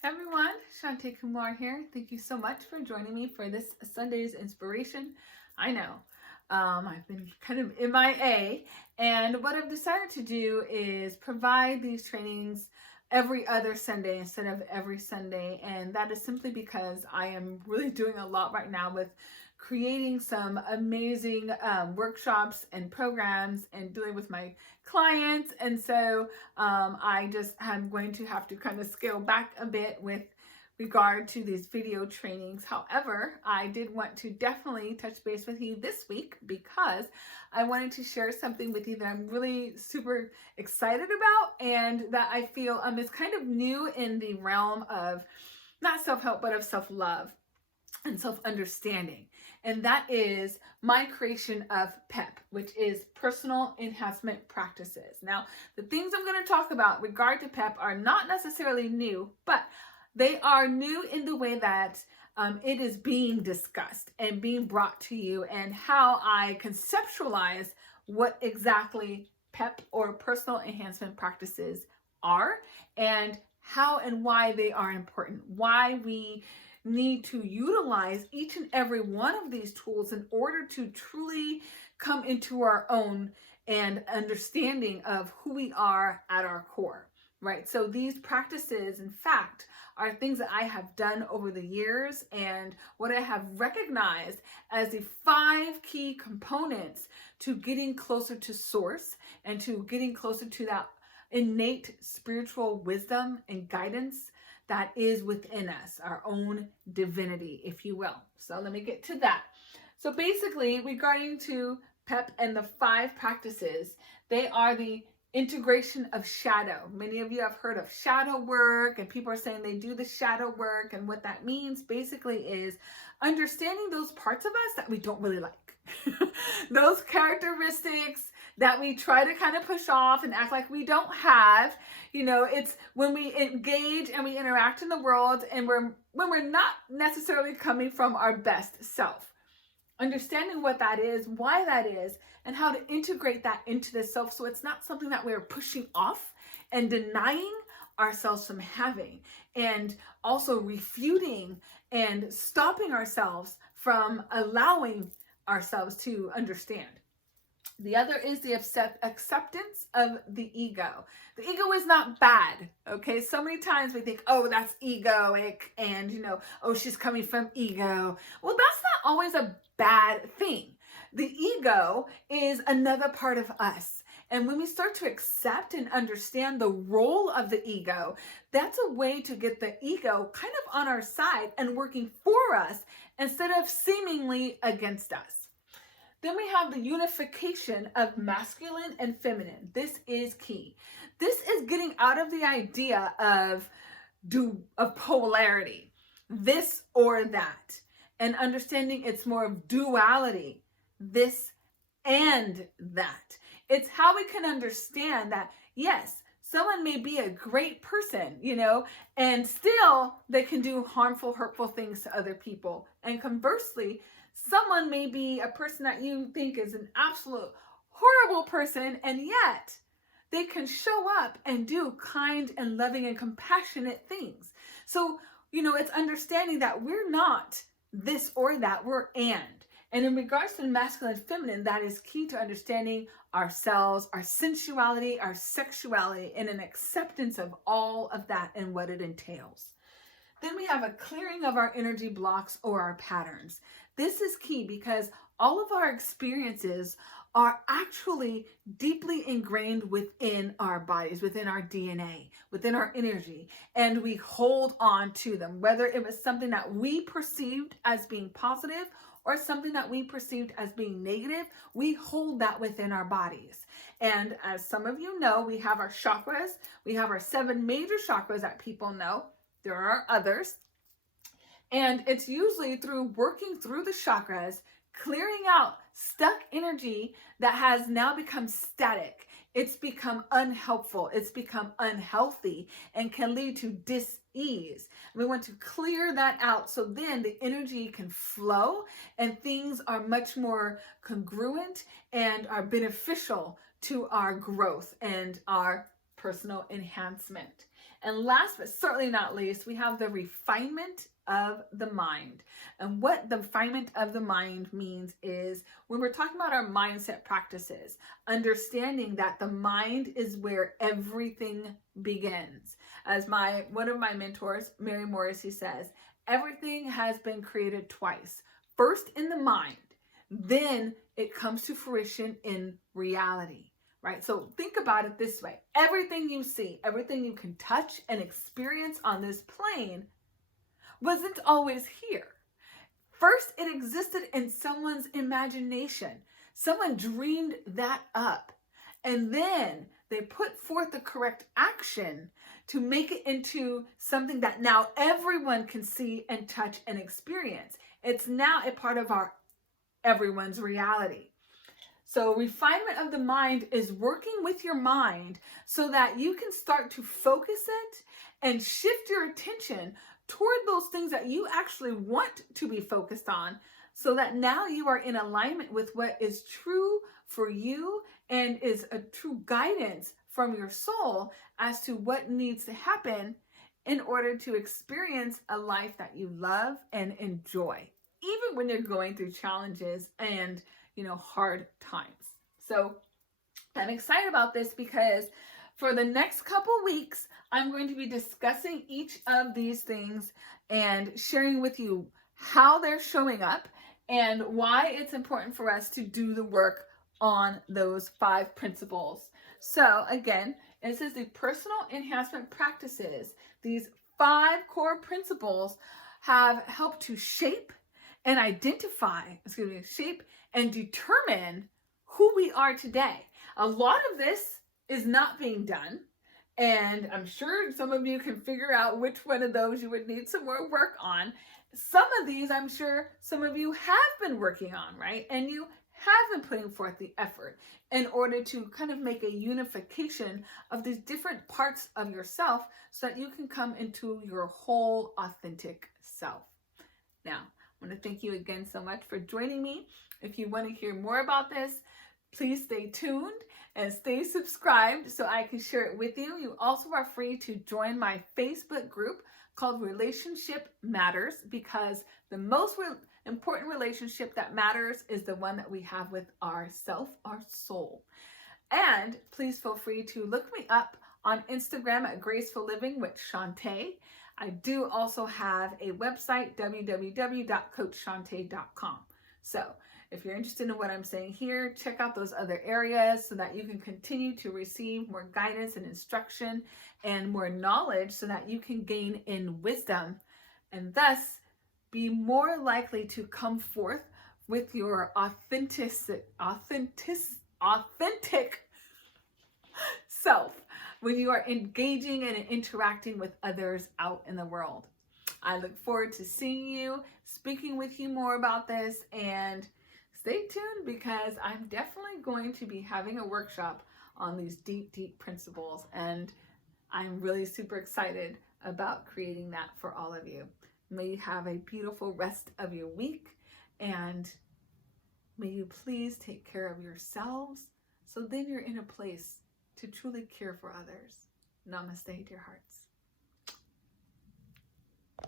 Hey everyone, Shante Kumar here. Thank you so much for joining me for this Sunday's inspiration. I know I've been kind of MIA, and what I've decided to do is provide these trainings every other Sunday instead of every Sunday, and that is simply because I am really doing a lot right now with creating some amazing workshops and programs and dealing with my clients. And so I just am going to have to kind of scale back a bit with regard to these video trainings. However, I did want to definitely touch base with you this week because I wanted to share something with you that I'm really super excited about and that I feel is kind of new in the realm of not self-help, but of self-love and self-understanding. And that is my creation of PEP, which is personal enhancement practices. Now, the things I'm going to talk about regard to PEP are not necessarily new, but they are new in the way that it is being discussed and being brought to you, and how I conceptualize what exactly PEP or personal enhancement practices are, and how and why they are important, why we need to utilize each and every one of these tools in order to truly come into our own and understanding of who we are at our core, right? So these practices, in fact, are things that I have done over the years, and what I have recognized as the 5 key components to getting closer to source and to getting closer to that innate spiritual wisdom and guidance that is within us, our own divinity, if you will. So let me get to that. So basically, regarding to PEP and the 5 practices, they are the integration of shadow. Many of you have heard of shadow work, and people are saying they do the shadow work, and what that means basically is understanding those parts of us that we don't really like. Those characteristics that we try to kind of push off and act like we don't have. You know, it's when we engage and we interact in the world, and when we're not necessarily coming from our best self. Understanding what that is, why that is, and how to integrate that into the self, so it's not something that we're pushing off and denying ourselves from having, and also refuting and stopping ourselves from allowing ourselves to understand. The other is the acceptance of the ego. The ego is not bad, okay? So many times we think, oh, that's egoic, and, oh, she's coming from ego. Well, that's not always a bad thing. The ego is another part of us. And when we start to accept and understand the role of the ego, that's a way to get the ego kind of on our side and working for us instead of seemingly against us. Then we have the unification of masculine and feminine. This is key. This is getting out of the idea of polarity, this or that, and understanding it's more of duality, this and that. It's how we can understand that, yes, someone may be a great person, and still they can do harmful, hurtful things to other people. And conversely, someone may be a person that you think is an absolute horrible person, and yet they can show up and do kind and loving and compassionate things. So, it's understanding that we're not this or that, we're and. And in regards to the masculine and feminine, that is key to understanding ourselves, our sensuality, our sexuality, and an acceptance of all of that and what it entails. Then we have a clearing of our energy blocks or our patterns. This is key because all of our experiences are actually deeply ingrained within our bodies, within our DNA, within our energy, and we hold on to them, whether it was something that we perceived as being positive or something that we perceived as being negative. We hold that within our bodies. And as some of you know, we have our chakras. We have our 7 major chakras that people know. There are others. And it's usually through working through the chakras, clearing out stuck energy that has now become static. It's become unhelpful. It's become unhealthy and can lead to dis-ease. We want to clear that out so then the energy can flow and things are much more congruent and are beneficial to our growth and our personal enhancement. And last but certainly not least, we have the refinement of the mind. And what the refinement of the mind means is when we're talking about our mindset practices, understanding that the mind is where everything begins. As one of my mentors, Mary Morrissey, says, everything has been created twice. First in the mind, then it comes to fruition in reality. Right? So think about it this way. Everything you see, everything you can touch and experience on this plane wasn't always here. First, it existed in someone's imagination. Someone dreamed that up. And then they put forth the correct action to make it into something that now everyone can see and touch and experience. It's now a part of everyone's reality. So refinement of the mind is working with your mind so that you can start to focus it and shift your attention toward those things that you actually want to be focused on, so that now you are in alignment with what is true for you and is a true guidance from your soul as to what needs to happen in order to experience a life that you love and enjoy, even when you're going through challenges and hard times. So I'm excited about this because for the next couple weeks, I'm going to be discussing each of these things and sharing with you how they're showing up and why it's important for us to do the work on those 5 principles. So again, this is the personal enhancement practices. These 5 core principles have helped to shape and shape and determine who we are today. A lot of this is not being done, and I'm sure some of you can figure out which one of those you would need some more work on. Some of these, I'm sure some of you have been working on, right? And you have been putting forth the effort in order to kind of make a unification of these different parts of yourself so that you can come into your whole authentic self. Now, I want to thank you again so much for joining me. If you want to hear more about this, please stay tuned and stay subscribed so I can share it with you. You also are free to join my Facebook group called Relationship Matters, because the most important relationship that matters is the one that we have with ourself, our soul. And please feel free to look me up on Instagram at Gracefuliving with Shanté. I do also have a website, www.xoxoCoach.com. So if you're interested in what I'm saying here, check out those other areas so that you can continue to receive more guidance and instruction and more knowledge so that you can gain in wisdom and thus be more likely to come forth with your authentic self when you are engaging and interacting with others out in the world. I look forward to seeing you, speaking with you more about this, and stay tuned because I'm definitely going to be having a workshop on these deep, deep principles, and I'm really super excited about creating that for all of you. May you have a beautiful rest of your week, and may you please take care of yourselves so then you're in a place to truly care for others. Namaste, dear hearts.